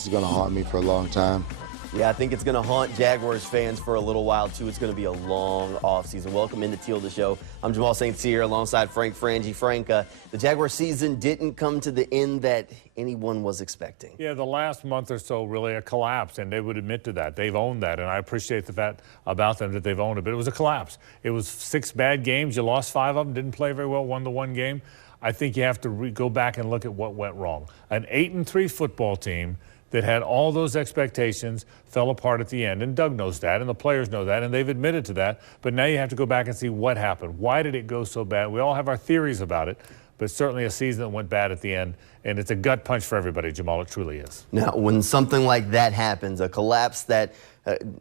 this is going to haunt me for a long time. Yeah, I think it's going to haunt Jaguars fans for a little while, too. It's going to be a long offseason. Welcome into Teal, the show. I'm Jamal St. Cyr alongside Frank Frangie. Frank, the Jaguars season didn't come to the end that anyone was expecting. Yeah, the last month or so really a collapse, and they would admit to that. They've owned that, and I appreciate the fact about them that they've owned it. But it was a collapse. It was 6 bad games. You lost 5 of them, didn't play very well, won the 1 game. I think you have to go back and look at what went wrong. An 8-3 football team that had all those expectations fell apart at the end. And Doug knows that, and the players know that, and they've admitted to that. But now you have to go back and see what happened. Why did it go so bad? We all have our theories about it, but certainly a season that went bad at the end. And it's a gut punch for everybody, Jamal. It truly is. Now, when something like that happens, a collapse that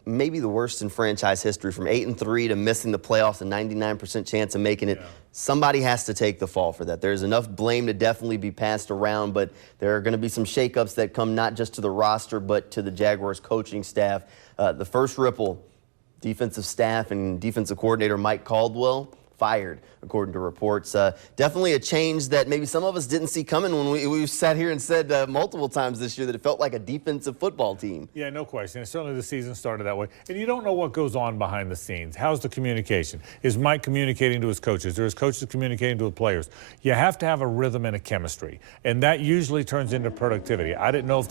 maybe the worst in franchise history, from 8-3 to missing the playoffs, a 99% chance of making it, somebody has to take the fall for that. There's enough blame to definitely be passed around, but there are going to be some shakeups that come not just to the roster, but to the Jaguars coaching staff. The first ripple, defensive staff and defensive coordinator Mike Caldwell fired, according to reports. Definitely a change that maybe some of us didn't see coming when we sat here and said multiple times this year that it felt like a defensive football team. Yeah, no question. And certainly the season started that way. And you don't know what goes on behind the scenes. How's the communication? Is Mike communicating to his coaches? Or his coaches communicating to the players? You have to have a rhythm and a chemistry. And that usually turns into productivity. I didn't know if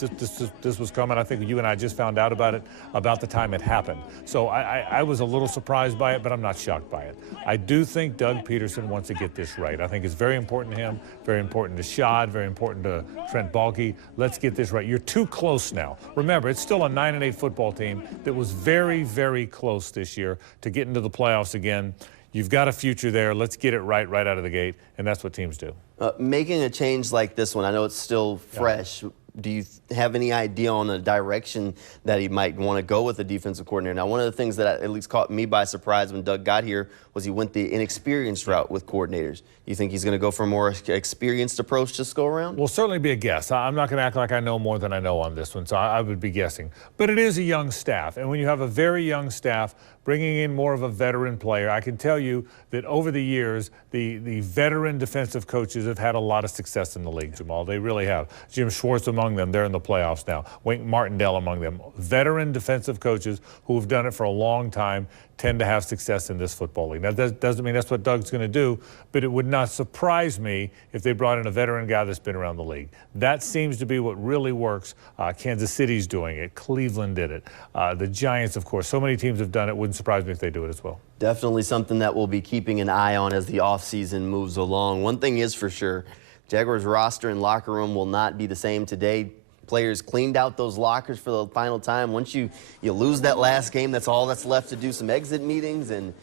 this was coming. I think you and I just found out about it about the time it happened. So I was a little surprised by it, but I'm not shocked by it. I do think Doug Peterson wants to get this right. I think it's very important to him, very important to Shad, very important to Trent Baalke. Let's get this right. You're too close now. Remember, it's still a 9-8 football team that was very, very close this year to get into the playoffs again. You've got a future there. Let's get it right out of the gate, and that's what teams do. Making a change like this one, I know it's still fresh. Yeah. Do you have any idea on the direction that he might want to go with the defensive coordinator? Now, one of the things that at least caught me by surprise when Doug got here was he went the inexperienced route with coordinators. You think he's going to go for a more experienced approach this go around? Will certainly be a guess. I'm not going to act like I know more than I know on this one, so I would be guessing. But it is a young staff, and when you have a very young staff bringing in more of a veteran player, I can tell you that over the years, the veteran defensive coaches have had a lot of success in the league, Jamal. They really have. Jim Schwartz among them. They're in the playoffs now. Wink Martindale among them. Veteran defensive coaches who have done it for a long time tend to have success in this football league. Now, that doesn't mean that's what Doug's going to do, but it would not surprise me if they brought in a veteran guy that's been around the league. That seems to be what really works. Kansas City's doing it. Cleveland did it. The Giants, of course. So many teams have done it. Wouldn't surprise me if they do it as well. Definitely something that we'll be keeping an eye on as the offseason moves along. One thing is for sure, Jaguars roster and locker room will not be the same today. Players cleaned out those lockers for the final time. Once you lose that last game, that's all that's left to do, some exit meetings and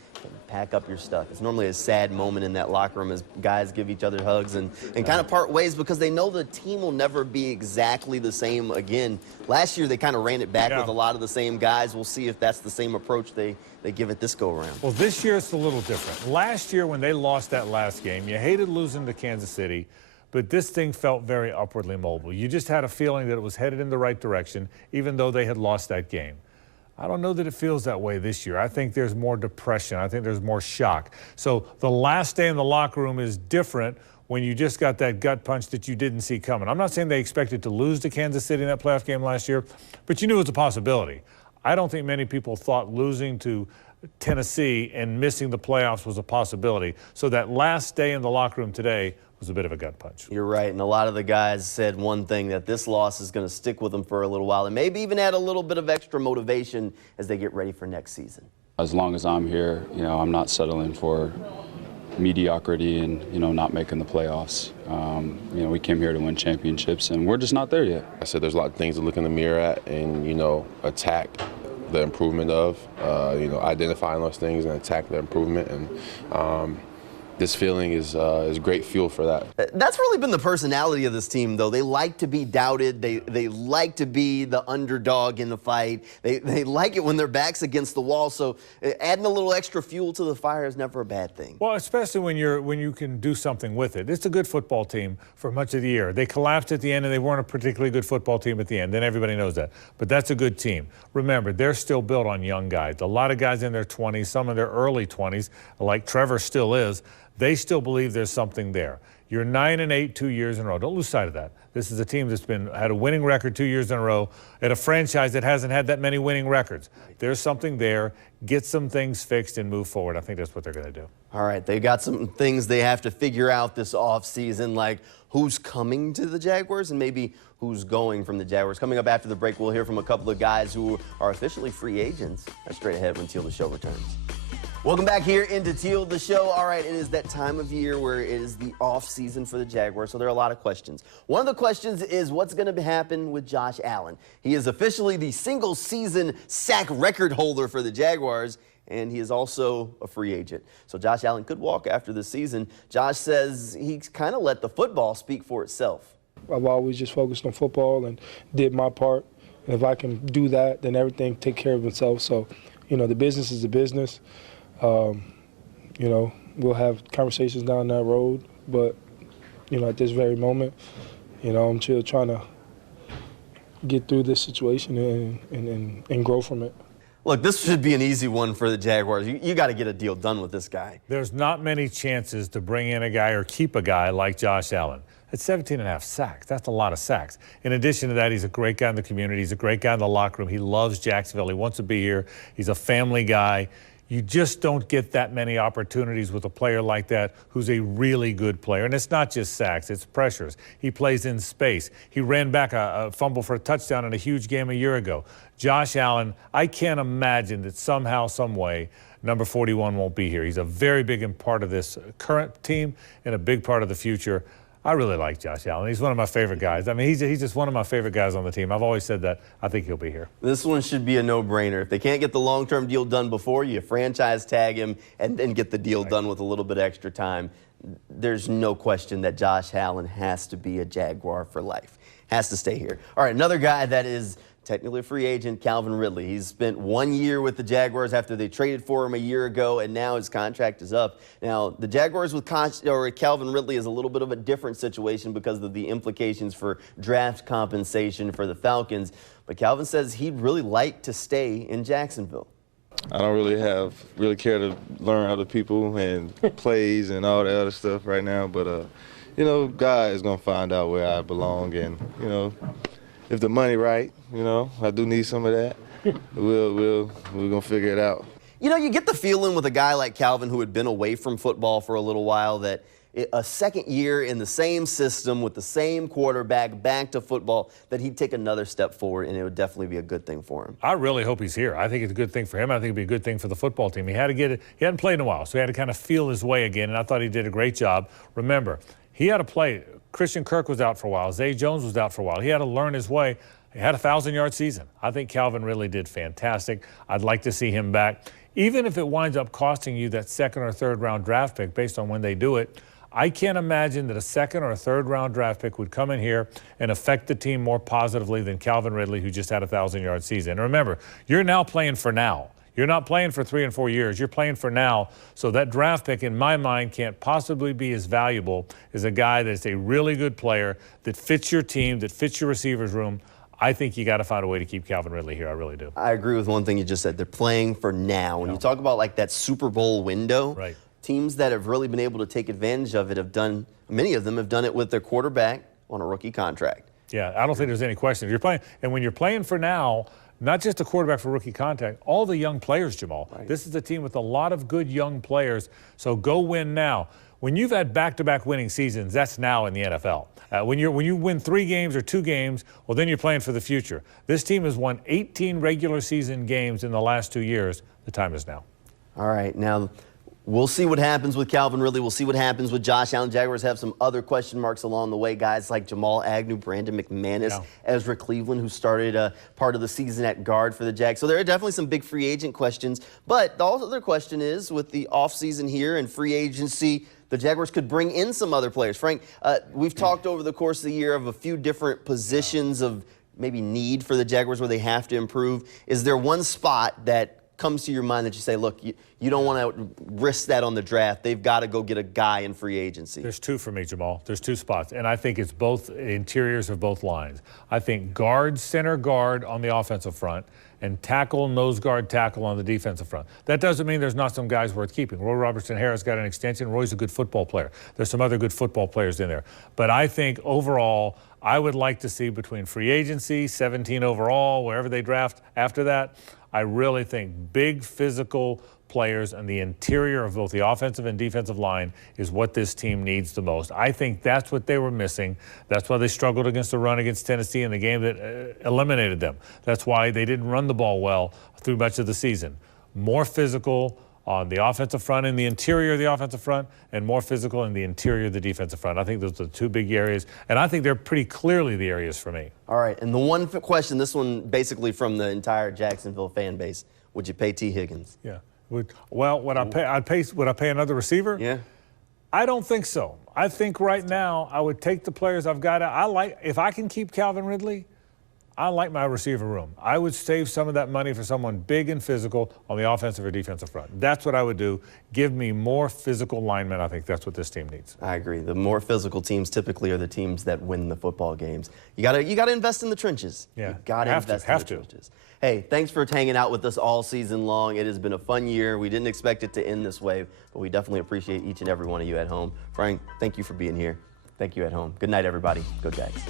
pack up your stuff. It's normally a sad moment in that locker room as guys give each other hugs and kind of part ways because they know the team will never be exactly the same again. Last year, they kind of ran it back with a lot of the same guys. We'll see if that's the same approach they give it this go-around. Well, this year it's a little different. Last year when they lost that last game, you hated losing to Kansas City, but this thing felt very upwardly mobile. You just had a feeling that it was headed in the right direction, even though they had lost that game. I don't know that it feels that way this year. I think there's more depression. I think there's more shock. So the last day in the locker room is different when you just got that gut punch that you didn't see coming. I'm not saying they expected to lose to Kansas City in that playoff game last year, but you knew it was a possibility. I don't think many people thought losing to Tennessee and missing the playoffs was a possibility. So that last day in the locker room today was a bit of a gut punch. You're right, and a lot of the guys said one thing, that this loss is going to stick with them for a little while and maybe even add a little bit of extra motivation as they get ready for next season. As long as I'm here, I'm not settling for mediocrity and, not making the playoffs. We came here to win championships, and we're just not there yet. I said there's a lot of things to look in the mirror at and, attack the improvement of, identifying those things and attack the improvement. And this feeling is great fuel for that. That's really been the personality of this team, though. They like to be doubted. They like to be the underdog in the fight. They like it when their back's against the wall. So adding a little extra fuel to the fire is never a bad thing. Well, especially when you can do something with it. It's a good football team for much of the year. They collapsed at the end, and they weren't a particularly good football team at the end. Then everybody knows that. But that's a good team. Remember, they're still built on young guys. A lot of guys in their 20s, some in their early 20s, like Trevor still is. They still believe there's something there. You're 9-8 2 years in a row. Don't lose sight of that. This is a team that's had a winning record 2 years in a row at a franchise that hasn't had that many winning records. There's something there. Get some things fixed and move forward. I think that's what they're going to do. All right, they got some things they have to figure out this offseason, like who's coming to the Jaguars and maybe who's going from the Jaguars. Coming up after the break, we'll hear from a couple of guys who are officially free agents. That's straight ahead when Teal the Show returns. Welcome back here into Teal the Show. All right, it is that time of year where it is the off season for the Jaguars, so there are a lot of questions. One of the questions is what's going to happen with Josh Allen. He is officially the single-season sack record holder for the Jaguars, and he is also a free agent. So Josh Allen could walk after the season. Josh says he's kind of let the football speak for itself. I've always just focused on football and did my part. And if I can do that, then everything take care of itself. So, you know, the business is the business. You know, we'll have conversations down that road, but, you know, at this very moment, you know, I'm still trying to get through this situation and grow from it. Look, this should be an easy one for the Jaguars. You got to get a deal done with this guy. There's not many chances to bring in a guy or keep a guy like Josh Allen. It's 17.5 sacks. That's a lot of sacks. In addition to that, he's a great guy in the community. He's a great guy in the locker room. He loves Jacksonville. He wants to be here. He's a family guy. You just don't get that many opportunities with a player like that who's a really good player. And it's not just sacks, it's pressures. He plays in space. He ran back a fumble for a touchdown in a huge game a year ago. Josh Allen, I can't imagine that somehow, some way, number 41 won't be here. He's a very big part of this current team and a big part of the future. I really like Josh Allen. He's one of my favorite guys. I mean, he's just one of my favorite guys on the team. I've always said that. I think he'll be here. This one should be a no-brainer. If they can't get the long-term deal done before, you franchise tag him and then get the deal done with a little bit extra time. There's no question that Josh Allen has to be a Jaguar for life. Has to stay here. All right, another guy that is technically a free agent, Calvin Ridley. He's spent 1 year with the Jaguars after they traded for him a year ago, and now his contract is up. Now, the Jaguars with Calvin Ridley is a little bit of a different situation because of the implications for draft compensation for the Falcons. But Calvin says he'd really like to stay in Jacksonville. I don't really care to learn other people and plays and all that other stuff right now. But, you know, God is going to find out where I belong. And, you know, if the money right, you know, I do need some of that. We're gonna figure it out. You know, you get the feeling with a guy like Calvin who had been away from football for a little while that a second year in the same system with the same quarterback back to football, that he'd take another step forward and it would definitely be a good thing for him. I really hope he's here. I think it's a good thing for him. I think it'd be a good thing for the football team. He had to get it. He hadn't played in a while, so he had to kind of feel his way again, and I thought he did a great job. Remember, he had to play. Christian Kirk was out for a while. Zay Jones was out for a while. He had to learn his way. He had a 1,000-yard season. I think Calvin really did fantastic. I'd like to see him back. Even if it winds up costing you that second or third round draft pick based on when they do it, I can't imagine that a second or a third round draft pick would come in here and affect the team more positively than Calvin Ridley, who just had a 1,000-yard season. And remember, you're now playing for now. You're not playing for 3 and 4 years. You're playing for now. So that draft pick, in my mind, can't possibly be as valuable as a guy that's a really good player that fits your team, that fits your receivers room. I think you got to find a way to keep Calvin Ridley here. I really do. I agree with one thing you just said. They're playing for now. When you talk about like that Super Bowl window, right, teams that have really been able to take advantage of it have done, many of them have done it with their quarterback on a rookie contract. Yeah, I don't think there's any question. You're playing, and when you're playing for now, not just a quarterback for rookie contract, all the young players, Jamal. Right. This is a team with a lot of good young players, so go win now. When you've had back-to-back winning seasons, that's now in the NFL. When you win 3 games or 2 games, well, then you're playing for the future. This team has won 18 regular season games in the last 2 years. The time is now. All right, now we'll see what happens with Calvin Ridley. We'll see what happens with Josh Allen. Jaguars have some other question marks along the way. Guys like Jamal Agnew, Brandon McManus, Ezra Cleveland, who started part of the season at guard for the Jags. So there are definitely some big free agent questions. But the other question is, with the offseason here and free agency, the Jaguars could bring in some other players. Frank, we've talked over the course of the year of a few different positions of maybe need for the Jaguars where they have to improve. Is there one spot that comes to your mind that you say, look, you don't want to risk that on the draft. They've got to go get a guy in free agency? There's two for me, Jamal. There's two spots, and I think it's both interiors of both lines. I think guard, center guard on the offensive front, and tackle, nose guard, tackle on the defensive front. That doesn't mean there's not some guys worth keeping. Roy Robertson-Harris got an extension. Roy's a good football player. There's some other good football players in there. But I think overall, I would like to see between free agency, 17 overall, wherever they draft after that, I really think big physical players and the interior of both the offensive and defensive line is what this team needs the most. I think that's what they were missing. That's why they struggled against the run against Tennessee in the game that eliminated them. That's why they didn't run the ball well through much of the season. More physical on the offensive front and the interior of the offensive front, and more physical in the interior of the defensive front. I think those are the two big areas, and I think they're pretty clearly the areas for me. All right, and the one question, this one basically from the entire Jacksonville fan base, would you pay T. Higgins? Yeah. Would I pay another receiver? Yeah. I don't think so. I think right now I would take the players I've got. If I can keep Calvin Ridley, I like my receiver room. I would save some of that money for someone big and physical on the offensive or defensive front. That's what I would do. Give me more physical linemen. I think that's what this team needs. I agree. The more physical teams typically are the teams that win the football games. You gotta invest in the trenches. Yeah. You gotta invest in the trenches. Hey, thanks for hanging out with us all season long. It has been a fun year. We didn't expect it to end this way, but we definitely appreciate each and every one of you at home. Frank, thank you for being here. Thank you at home. Good night, everybody. Go Jags.